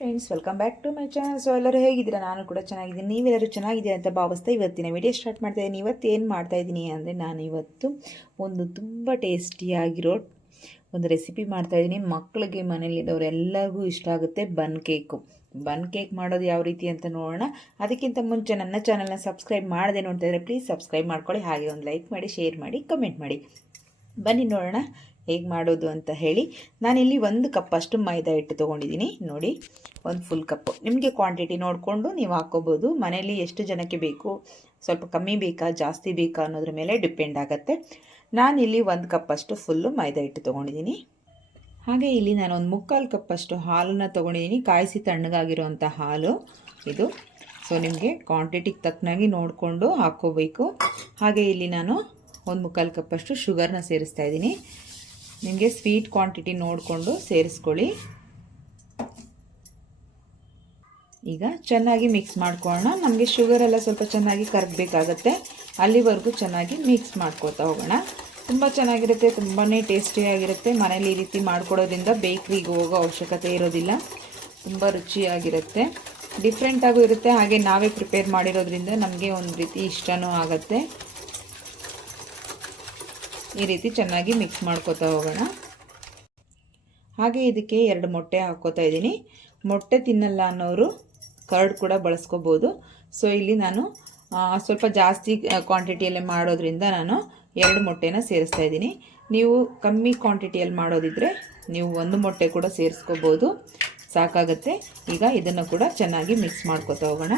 Friends welcome back to my channel so ಎಲ್ಲರೂ ಹೇಗಿದ್ದೀರಾ? ನಾನು ಕೂಡ ಚೆನ್ನಾಗಿದ್ದೀನಿ. ನೀವೆಲ್ಲರೂ ಚೆನ್ನಾಗಿದ್ದೀರಾ ಅಂತ ಭಾವಿಸ್ತಾ ಇವತ್ತಿನ ವಿಡಿಯೋ ಸ್ಟಾರ್ಟ್ ಮಾಡ್ತಾ ಇದ್ದೀನಿ ಇವತ್ತು ಏನು ಮಾಡ್ತಾ ಇದ್ದೀನಿ ಅಂದರೆ ನಾನು ಇವತ್ತು ಒಂದು ತುಂಬ ಟೇಸ್ಟಿಯಾಗಿರೋ ಒಂದು ರೆಸಿಪಿ ಮಾಡ್ತಾಯಿದ್ದೀನಿ ಮಕ್ಕಳಿಗೆ ಮನೇಲಿದ್ದವ್ರು ಎಲ್ಲರಿಗೂ ಇಷ್ಟ ಆಗುತ್ತೆ ಬನ್ ಕೇಕು ಬನ್ ಕೇಕ್ ಮಾಡೋದು ಯಾವ ರೀತಿ ಅಂತ ನೋಡೋಣ. ಅದಕ್ಕಿಂತ ಮುಂಚೆ ನನ್ನ ಚಾನಲ್ನ ಸಬ್ಸ್ಕ್ರೈಬ್ ಮಾಡದೆ ನೋಡ್ತಾ ಇದ್ದರೆ ಪ್ಲೀಸ್ ಸಬ್ಸ್ಕ್ರೈಬ್ ಮಾಡ್ಕೊಳ್ಳಿ. ಹಾಗೆ ಒಂದು ಲೈಕ್ ಮಾಡಿ ಶೇರ್ ಮಾಡಿ ಕಮೆಂಟ್ ಮಾಡಿ. ಬನ್ನಿ ನೋಡೋಣ. ಹೇಗೆ ಮಾಡೋದು ಅಂತ ಹೇಳಿ ನಾನಿಲ್ಲಿ ಒಂದು ಕಪ್ ಅಷ್ಟು ಮೈದಾ ಹಿಟ್ಟು ತೊಗೊಂಡಿದ್ದೀನಿ. ನೋಡಿ, ಒಂದು ಫುಲ್ ಕಪ್ಪು ನಿಮಗೆ ಕ್ವಾಂಟಿಟಿ ನೋಡಿಕೊಂಡು ನೀವು ಹಾಕೋಬೋದು ಮನೆಯಲ್ಲಿ ಎಷ್ಟು ಜನಕ್ಕೆ ಬೇಕು, ಸ್ವಲ್ಪ ಕಮ್ಮಿ ಬೇಕಾ, ಜಾಸ್ತಿ ಬೇಕಾ ಅನ್ನೋದ್ರ ಮೇಲೆ ಡಿಪೆಂಡ್ ಆಗುತ್ತೆ. ನಾನಿಲ್ಲಿ ಒಂದು ಕಪ್ ಅಷ್ಟು ಫುಲ್ಲು ಮೈದಾ ಹಿಟ್ಟು ತೊಗೊಂಡಿದ್ದೀನಿ. ಹಾಗೆ ಇಲ್ಲಿ ನಾನು ಒಂದು ಮುಕ್ಕಾಲು ಕಪ್ಪಷ್ಟು ಹಾಲನ್ನು ತೊಗೊಂಡಿದ್ದೀನಿ. ಕಾಯಿಸಿ ತಣ್ಣಗಾಗಿರುವಂಥ ಹಾಲು ಇದು. ಸೊ ನಿಮಗೆ ಕ್ವಾಂಟಿಟಿಗೆ ತಕ್ಕನಾಗಿ ನೋಡಿಕೊಂಡು ಹಾಕ್ಕೋಬೇಕು. ಹಾಗೆ ಇಲ್ಲಿ ನಾನು ಒಂದು ಮುಕ್ಕಾಲು ಕಪ್ಪಷ್ಟು ಶುಗರ್ನ ಸೇರಿಸ್ತಾ ಇದ್ದೀನಿ. ನಿಮಗೆ ಸ್ವೀಟ್ ಕ್ವಾಂಟಿಟಿ ನೋಡಿಕೊಂಡು ಸೇರಿಸ್ಕೊಳ್ಳಿ. ಈಗ ಚೆನ್ನಾಗಿ ಮಿಕ್ಸ್ ಮಾಡ್ಕೊಳ್ಳೋಣ. ನಮಗೆ ಶುಗರ್ ಎಲ್ಲ ಸ್ವಲ್ಪ ಚೆನ್ನಾಗಿ ಕರಗಬೇಕಾಗತ್ತೆ. ಅಲ್ಲಿವರೆಗೂ ಚೆನ್ನಾಗಿ ಮಿಕ್ಸ್ ಮಾಡ್ಕೊತಾ ಹೋಗೋಣ. ತುಂಬ ಚೆನ್ನಾಗಿರುತ್ತೆ ತುಂಬಾ ಟೇಸ್ಟಿಯಾಗಿರುತ್ತೆ ಮನೇಲಿ ಈ ರೀತಿ ಮಾಡ್ಕೊಡೋದ್ರಿಂದ ಬೇಕ್ರಿಗೆ ಹೋಗೋ ಅವಶ್ಯಕತೆ ಇರೋದಿಲ್ಲ. ತುಂಬ ರುಚಿಯಾಗಿರುತ್ತೆ. ಡಿಫ್ರೆಂಟಾಗೂ ಇರುತ್ತೆ. ಹಾಗೆ ನಾವೇ ಪ್ರಿಪೇರ್ ಮಾಡಿರೋದ್ರಿಂದ ನಮಗೆ ಒಂದು ರೀತಿ ಇಷ್ಟನೂ ಆಗುತ್ತೆ. ಈ ರೀತಿ ಚೆನ್ನಾಗಿ ಮಿಕ್ಸ್ ಮಾಡ್ಕೋತಾ ಹೋಗೋಣ. ಹಾಗೆ ಇದಕ್ಕೆ ಎರಡು ಮೊಟ್ಟೆ ಹಾಕ್ಕೋತಾ ಇದ್ದೀನಿ. ಮೊಟ್ಟೆ ತಿನ್ನಲ್ಲ ಅನ್ನೋರು ಕರ್ಡ್ ಕೂಡ ಬಳಸ್ಕೋಬೋದು. ಸೊ ಇಲ್ಲಿ ನಾನು ಸ್ವಲ್ಪ ಜಾಸ್ತಿ ಕ್ವಾಂಟಿಟಿಯಲ್ಲೇ ಮಾಡೋದ್ರಿಂದ ನಾನು ಎರಡು ಮೊಟ್ಟೆನ ಸೇರಿಸ್ತಾ ಇದ್ದೀನಿ. ನೀವು ಕಮ್ಮಿ ಕ್ವಾಂಟಿಟಿಯಲ್ಲಿ ಮಾಡೋದಿದ್ರೆ ನೀವು ಒಂದು ಮೊಟ್ಟೆ ಕೂಡ ಸೇರಿಸ್ಕೋಬೋದು. ಸಾಕಾಗುತ್ತೆ. ಈಗ ಇದನ್ನು ಕೂಡ ಚೆನ್ನಾಗಿ ಮಿಕ್ಸ್ ಮಾಡ್ಕೋತಾ ಹೋಗೋಣ.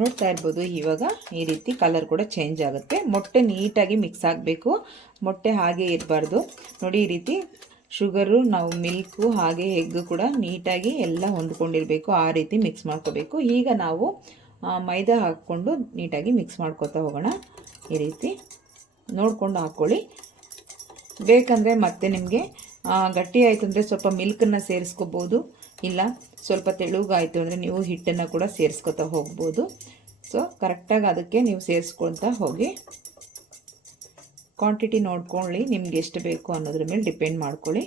ನೋಡ್ತಾ ಇರ್ಬೋದು, ಇವಾಗ ಈ ರೀತಿ ಕಲರ್ ಕೂಡ ಚೇಂಜ್ ಆಗುತ್ತೆ. ಮೊಟ್ಟೆ ನೀಟಾಗಿ ಮಿಕ್ಸ್ ಆಗಬೇಕು. ಮೊಟ್ಟೆ ಹಾಗೆ ಇರಬಾರ್ದು. ನೋಡಿ, ಈ ರೀತಿ ಶುಗರು ನಾವು ಮಿಲ್ಕು ಹಾಗೆ ಎಗ್ಗು ಕೂಡ ನೀಟಾಗಿ ಎಲ್ಲ ಹೊಂದ್ಕೊಂಡಿರಬೇಕು. ಆ ರೀತಿ ಮಿಕ್ಸ್ ಮಾಡ್ಕೋಬೇಕು. ಈಗ ನಾವು ಮೈದಾ ಹಾಕ್ಕೊಂಡು ನೀಟಾಗಿ ಮಿಕ್ಸ್ ಮಾಡ್ಕೋತಾ ಹೋಗೋಣ. ಈ ರೀತಿ ನೋಡಿಕೊಂಡು ಹಾಕ್ಕೊಳ್ಳಿ. ಬೇಕಂದರೆ ಮತ್ತೆ ನಿಮಗೆ ಗಟ್ಟಿ ಆಯಿತು ಅಂದರೆ ಸ್ವಲ್ಪ ಮಿಲ್ಕನ್ನು ಸೇರಿಸ್ಕೋಬೋದು. ಇಲ್ಲ, ಸ್ವಲ್ಪ ತೆಳುಗಾಯಿತು ಅಂದರೆ ನೀವು ಹಿಟ್ಟನ್ನು ಕೂಡ ಸೇರಿಸ್ಕೊತಾ ಹೋಗ್ಬೋದು. ಸೊ ಕರೆಕ್ಟಾಗಿ ಅದಕ್ಕೆ ನೀವು ಸೇರಿಸ್ಕೊಳ್ತಾ ಹೋಗಿ. ಕ್ವಾಂಟಿಟಿ ನೋಡ್ಕೊಳ್ಳಿ, ನಿಮ್ಗೆ ಎಷ್ಟು ಬೇಕು ಅನ್ನೋದ್ರ ಮೇಲೆ ಡಿಪೆಂಡ್ ಮಾಡ್ಕೊಳ್ಳಿ.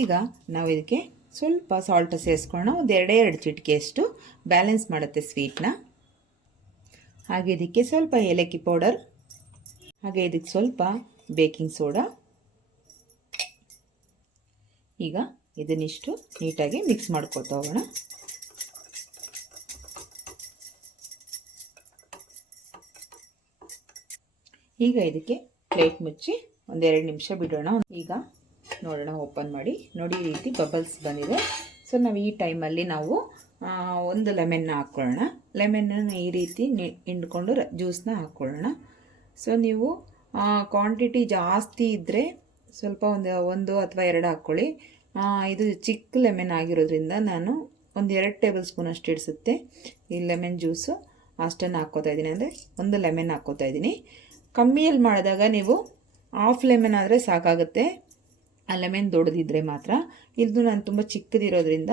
ಈಗ ನಾವು ಇದಕ್ಕೆ ಸ್ವಲ್ಪ ಸಾಲ್ಟ್ ಸೇರಿಸ್ಕೊಳ್ಳೋಣ. ಒಂದು ಎರಡೇ ಎರಡು ಚಿಟಿಕೆಯಷ್ಟು ಬ್ಯಾಲೆನ್ಸ್ ಮಾಡುತ್ತೆ ಸ್ವೀಟ್ನ ಹಾಗೆ ಇದಕ್ಕೆ ಸ್ವಲ್ಪ ಏಲಕ್ಕಿ ಪೌಡರ್ ಹಾಗೆ ಇದಕ್ಕೆ ಸ್ವಲ್ಪ ಬೇಕಿಂಗ್ ಸೋಡಾ. ಈಗ ಇದನ್ನಿಷ್ಟು ನೀಟಾಗಿ ಮಿಕ್ಸ್ ಮಾಡ್ಕೊತಾ ಹೋಗೋಣ. ಈಗ ಇದಕ್ಕೆ ಪ್ಲೇಟ್ ಮುಚ್ಚಿ ಒಂದೆರಡು ನಿಮಿಷ ಬಿಡೋಣ. ಈಗ ನೋಡೋಣ, ಓಪನ್ ಮಾಡಿ. ನೋಡಿ, ಈ ರೀತಿ ಬಬಲ್ಸ್ ಬಂದಿದೆ. ಸೊ, ನಾವು ಈ ಟೈಮಲ್ಲಿ ನಾವು ಒಂದು ಲೆಮೆನ್ನ ಹಾಕ್ಕೊಳ್ಳೋಣ ಲೆಮೆನ್ನ ಈ ರೀತಿ ಹಿಂಡ್ಕೊಂಡು ಜ್ಯೂಸನ್ನ ಹಾಕ್ಕೊಳ್ಳೋಣ ಸೊ, ನೀವು ಕ್ವಾಂಟಿಟಿ ಜಾಸ್ತಿ ಇದ್ದರೆ ಸ್ವಲ್ಪ ಒಂದು ಒಂದು ಅಥವಾ ಎರಡು ಹಾಕ್ಕೊಳ್ಳಿ. ಇದು ಚಿಕ್ಕ ಲೆಮೆನ್ ಆಗಿರೋದ್ರಿಂದ ನಾನು ಒಂದು ಎರಡು ಟೇಬಲ್ ಸ್ಪೂನ್ ಅಷ್ಟು ಇಡಿಸುತ್ತೆ. ಈ ಲೆಮೆನ್ ಜ್ಯೂಸು ಅಷ್ಟನ್ನು ಹಾಕ್ಕೋತಾ ಇದ್ದೀನಿ. ಅಂದರೆ ಒಂದು ಲೆಮೆನ್ ಹಾಕ್ಕೋತಾ ಇದ್ದೀನಿ. ಕಮ್ಮಿಯಲ್ಲಿ ಮಾಡಿದಾಗ ನೀವು ಹಾಫ್ ಲೆಮೆನ್ ಆದರೆ ಸಾಕಾಗುತ್ತೆ. ಆ ಲೆಮೆನ್ ದೊಡ್ಡದಿದ್ದರೆ ಮಾತ್ರ. ಇದು ನಾನು ತುಂಬ ಚಿಕ್ಕದಿರೋದ್ರಿಂದ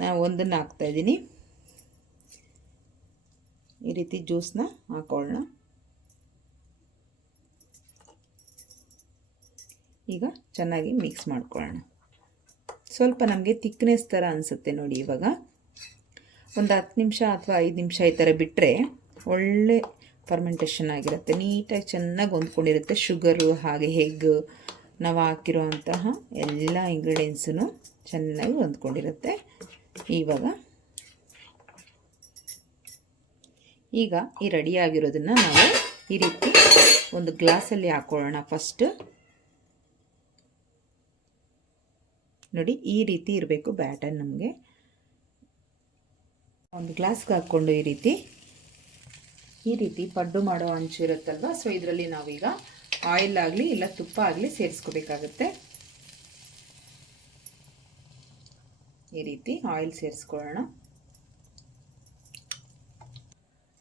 ನಾನು ಒಂದನ್ನು ಹಾಕ್ತಾಯಿದ್ದೀನಿ ಈ ರೀತಿ ಜ್ಯೂಸನ್ನ ಹಾಕೊಳ್ಳೋಣ. ಈಗ ಚೆನ್ನಾಗಿ ಮಿಕ್ಸ್ ಮಾಡ್ಕೊಳ್ಳೋಣ. ಸ್ವಲ್ಪ ನಮಗೆ ತಿಕ್ನೆಸ್ ಥರ ಅನಿಸುತ್ತೆ ನೋಡಿ ಇವಾಗ. ಒಂದು ಹತ್ತು ನಿಮಿಷ ಅಥವಾ ಐದು ನಿಮಿಷ ಈ ಥರ ಬಿಟ್ಟರೆ ಒಳ್ಳೆ ಫರ್ಮೆಂಟೇಷನ್ ಆಗಿರುತ್ತೆ. ನೀಟಾಗಿ ಚೆನ್ನಾಗಿ ಹೊಂದ್ಕೊಂಡಿರುತ್ತೆ ಶುಗರು ಹಾಗೆ ಹೆಗ್ ನಾವು ಹಾಕಿರೋವಂತಹ ಎಲ್ಲ ಇಂಗ್ರೀಡಿಯೆಂಟ್ಸೂ ಚೆನ್ನಾಗಿ ಹೊಂದ್ಕೊಂಡಿರುತ್ತೆ. ಇವಾಗ ಈಗ ಈ ರೆಡಿಯಾಗಿರೋದನ್ನು ನಾವು ಈ ರೀತಿ ಒಂದು ಗ್ಲಾಸಲ್ಲಿ ಹಾಕೊಳ್ಳೋಣ. ಫಸ್ಟ್ ನೋಡಿ ಈ ರೀತಿ ಇರಬೇಕು ಬ್ಯಾಟರ್ ನಮಗೆ. ಒಂದು ಗ್ಲಾಸ್ಗೆ ಹಾಕ್ಕೊಂಡು ಈ ರೀತಿ. ಈ ರೀತಿ ಪಡ್ಡು ಮಾಡೋ ಅಂಚು ಇರುತ್ತಲ್ವ? ಸೊ ಇದರಲ್ಲಿ ನಾವೀಗ ಆಯಿಲ್ ಆಗಲಿ ಇಲ್ಲ ತುಪ್ಪ ಆಗಲಿ ಸೇರಿಸ್ಕೋಬೇಕಾಗತ್ತೆ. ಈ ರೀತಿ ಆಯಿಲ್ ಸೇರಿಸ್ಕೊಳ್ಳೋಣ.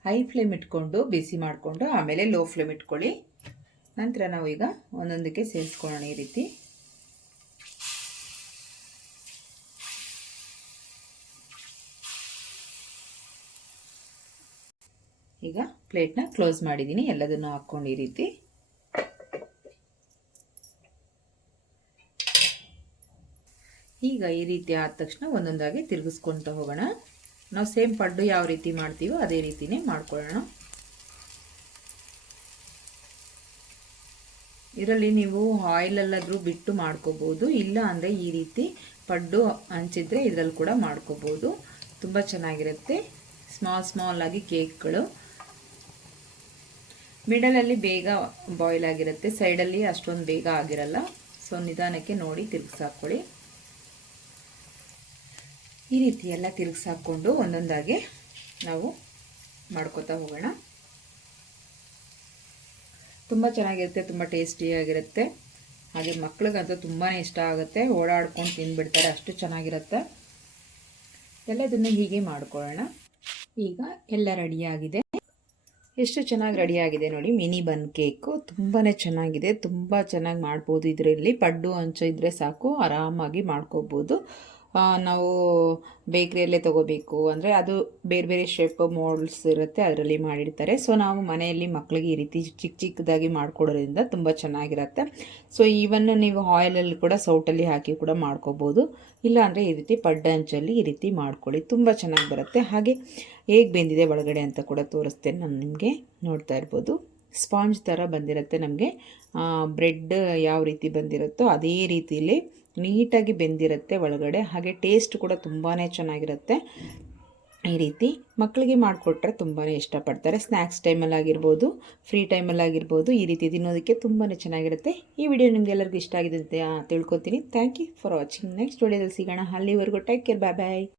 ಹೈ ಫ್ಲೇಮ್ ಇಟ್ಕೊಂಡು, ಬಿಸಿ ಮಾಡಿಕೊಂಡು, ಆಮೇಲೆ ಲೋ ಫ್ಲೇಮ್ ಇಟ್ಕೊಳ್ಳಿ. ನಂತರ ನಾವೀಗ ಒಂದೊಂದಕ್ಕೆ ಸೇರಿಸ್ಕೊಳ್ಳೋಣ ಈ ರೀತಿ. ಈಗ ಪ್ಲೇಟ್ನ ಕ್ಲೋಸ್ ಮಾಡಿದ್ದೀನಿ ಎಲ್ಲದನ್ನು ಹಾಕ್ಕೊಂಡು ಈ ರೀತಿ. ಈಗ ಈ ರೀತಿ ಆದ ತಕ್ಷಣ ಒಂದೊಂದಾಗಿ ತಿರುಗಿಸ್ಕೊತ ಹೋಗೋಣ. ನಾವು ಸೇಮ್ ಪಡ್ಡು ಯಾವ ರೀತಿ ಮಾಡ್ತೀವೋ ಅದೇ ರೀತಿನೇ ಮಾಡ್ಕೊಳ್ಳೋಣ. ಇದರಲ್ಲಿ ನೀವು ಆಯಿಲಲ್ಲಾದರೂ ಬಿಟ್ಟು ಮಾಡ್ಕೋಬೋದು. ಇಲ್ಲ ಅಂದರೆ ಈ ರೀತಿ ಪಡ್ಡು ಹಂಚಿದ್ರೆ ಇದರಲ್ಲಿ ಕೂಡ ಮಾಡ್ಕೋಬೋದು. ತುಂಬ ಚೆನ್ನಾಗಿರುತ್ತೆ. ಸ್ಮಾಲ್ ಸ್ಮಾಲ್ ಆಗಿ ಕೇಕ್ಗಳು ಮಿಡಲಲ್ಲಿ ಬೇಗ ಬಾಯ್ಲ್ ಆಗಿರುತ್ತೆ. ಸೈಡಲ್ಲಿ ಅಷ್ಟೊಂದು ಬೇಗ ಆಗಿರಲ್ಲ. ಸೊ ನಿಧಾನಕ್ಕೆ ನೋಡಿ ತಿರುಗಿಸಾಕೊಳ್ಳಿ ಈ ರೀತಿ ಎಲ್ಲ ತಿರುಗಿಸಾಕೊಂಡು ಒಂದೊಂದಾಗಿ ನಾವು ಮಾಡ್ಕೋತಾ ಹೋಗೋಣ. ತುಂಬ ಚೆನ್ನಾಗಿರುತ್ತೆ, ತುಂಬ ಟೇಸ್ಟಿಯಾಗಿರುತ್ತೆ ಹಾಗೆ ಮಕ್ಳಿಗಂತೂ ತುಂಬಾ ಇಷ್ಟ ಆಗುತ್ತೆ. ಓಡಾಡ್ಕೊಂಡು ತಿಂದ್ಬಿಡ್ತಾರೆ, ಅಷ್ಟು ಚೆನ್ನಾಗಿರುತ್ತೆ. ಎಲ್ಲದನ್ನು ಹೀಗೆ ಮಾಡ್ಕೊಳ್ಳೋಣ. ಈಗ ಎಲ್ಲ ರೆಡಿಯಾಗಿದೆ ಎಷ್ಟು ಚೆನ್ನಾಗಿ ರೆಡಿಯಾಗಿದೆ ನೋಡಿ. ಮಿನಿ ಬನ್ ಕೇಕು ತುಂಬಾ ಚೆನ್ನಾಗಿದೆ. ತುಂಬ ಚೆನ್ನಾಗಿ ಮಾಡ್ಬೋದು. ಇದರಲ್ಲಿ ಪಡ್ಡು ಹಂಚು ಇದ್ದರೆ ಸಾಕು. ಆರಾಮಾಗಿ ಮಾಡ್ಕೋಬೋದು. ನಾವು ಬೇಕ್ರಿಯಲ್ಲೇ ತೊಗೋಬೇಕು. ಅಂದರೆ ಅದು ಬೇರೆ ಬೇರೆ ಶೇಪ್ ಮೋಲ್ಡ್ಸ್ ಇರುತ್ತೆ, ಅದರಲ್ಲಿ ಮಾಡಿರ್ತಾರೆ ಸೊ ನಾವು ಮನೆಯಲ್ಲಿ ಮಕ್ಕಳಿಗೆ ಈ ರೀತಿ ಚಿಕ್ಕ ಚಿಕ್ಕದಾಗಿ ಮಾಡಿಕೊಡೋದ್ರಿಂದ ತುಂಬ ಚೆನ್ನಾಗಿರುತ್ತೆ. ಸೊ ಈವನ್ ನೀವು ಆಯಿಲಲ್ಲಿ ಕೂಡ ಸೌಟಲ್ಲಿ ಹಾಕಿ ಕೂಡ ಮಾಡ್ಕೋಬೋದು. ಇಲ್ಲಾಂದರೆ ಈ ರೀತಿ ಪಡ್ಡಂಚಲ್ಲಿ ಈ ರೀತಿ ಮಾಡ್ಕೊಳ್ಳಿ. ತುಂಬ ಚೆನ್ನಾಗಿ ಬರುತ್ತೆ. ಹಾಗೆ ಹೇಗೆ ಬೆಂದಿದೆ ಒಳಗಡೆ ಅಂತ ಕೂಡ ತೋರಿಸ್ತೇನೆ ನಾನು ನಿಮಗೆ. ನೋಡ್ತಾ ಇರ್ಬೋದು. ಸ್ಪಾಂಜ್ ಥರ ಬಂದಿರುತ್ತೆ ನಮಗೆ. ಬ್ರೆಡ್ ಯಾವ ರೀತಿ ಬಂದಿರುತ್ತೋ ಅದೇ ರೀತಿಯಲ್ಲಿ ನೀಟಾಗಿ ಬೆಂದಿರುತ್ತೆ ಒಳಗಡೆ. ಹಾಗೆ ಟೇಸ್ಟ್ ಕೂಡ ತುಂಬಾ ಚೆನ್ನಾಗಿರುತ್ತೆ. ಈ ರೀತಿ ಮಕ್ಕಳಿಗೆ ಮಾಡಿಕೊಟ್ರೆ ತುಂಬಾ ಇಷ್ಟಪಡ್ತಾರೆ. ಸ್ನ್ಯಾಕ್ಸ್ ಟೈಮಲ್ಲಾಗಿರ್ಬೋದು ಫ್ರೀ ಟೈಮಲ್ಲಾಗಿರ್ಬೋದು ಈ ರೀತಿ ತಿನ್ನೋದಕ್ಕೆ ತುಂಬಾ ಚೆನ್ನಾಗಿರುತ್ತೆ. ಈ ವಿಡಿಯೋ ನಿಮ್ಗೆ ಎಲ್ಲರಿಗೂ ಇಷ್ಟ ಆಗಿದೆ ಅಂತ ತಿಳ್ಕೊತೀನಿ. Thank you for watching next ವಿಡಿಯೋದಲ್ಲಿ ಸಿಗೋಣ. ಅಲ್ಲಿವರೆಗೂ ಟೇಕ್ ಕೇರ್ ಬಾಯ್ ಬಾಯ್